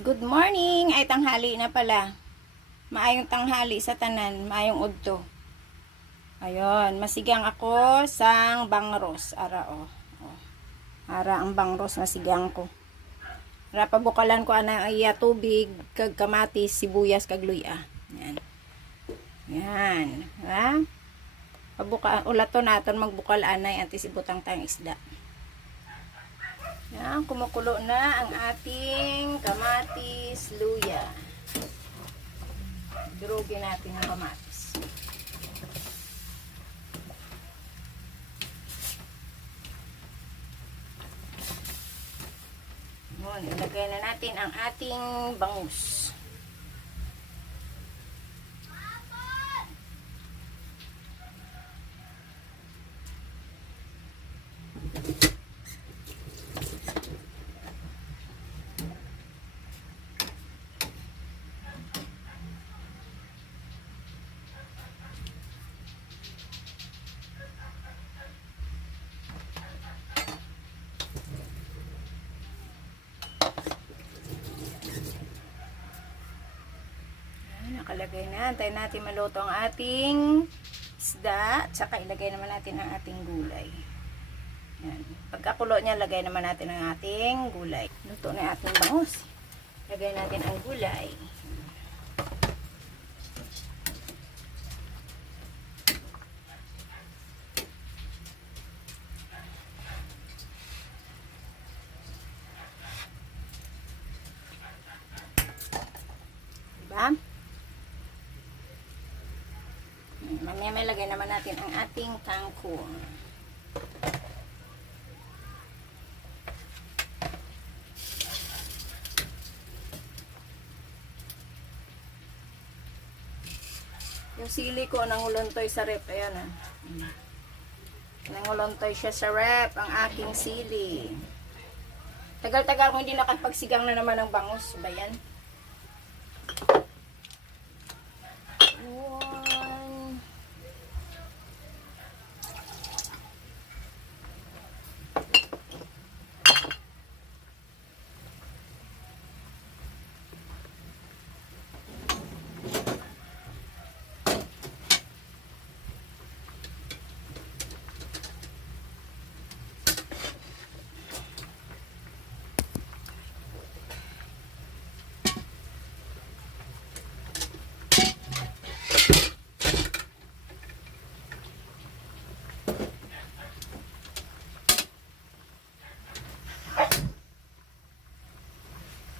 Good morning! Ay tanghali na pala. Maayong tanghali sa tanan, maayong udto. Ayun, masigang ako sang bangros. Ara o. Ara ang bangros masigang ko. Ara pabukalan ko ana iya tubig, kag kamatis, sibuyas, kag luya. Yan. Yan. Ha? Pabuka ulaton naton magbukal anay anti sibutang tayong isda. Yan, kumukulo na ang ating kamatis, luya. Durugin natin ang kamatis. Yun, ilagay na natin ang ating bangus. Nakalagay na. Antayin natin maluto ang ating isda. Tsaka ilagay naman natin ang ating gulay. Yan. Pagkakulo niya, lagay naman natin ang ating gulay. Luto na yung ating bangus. Lagay natin ang gulay. Diba? Mamaya may lagay naman natin ang ating kangkong. Yung sili ko nangulontoy sa rep. Ayan ah. Nangulontoy siya sa rep ang aking sili. Tagal-tagal ko hindi nakapagsigang na naman ng bangus. Ba yan?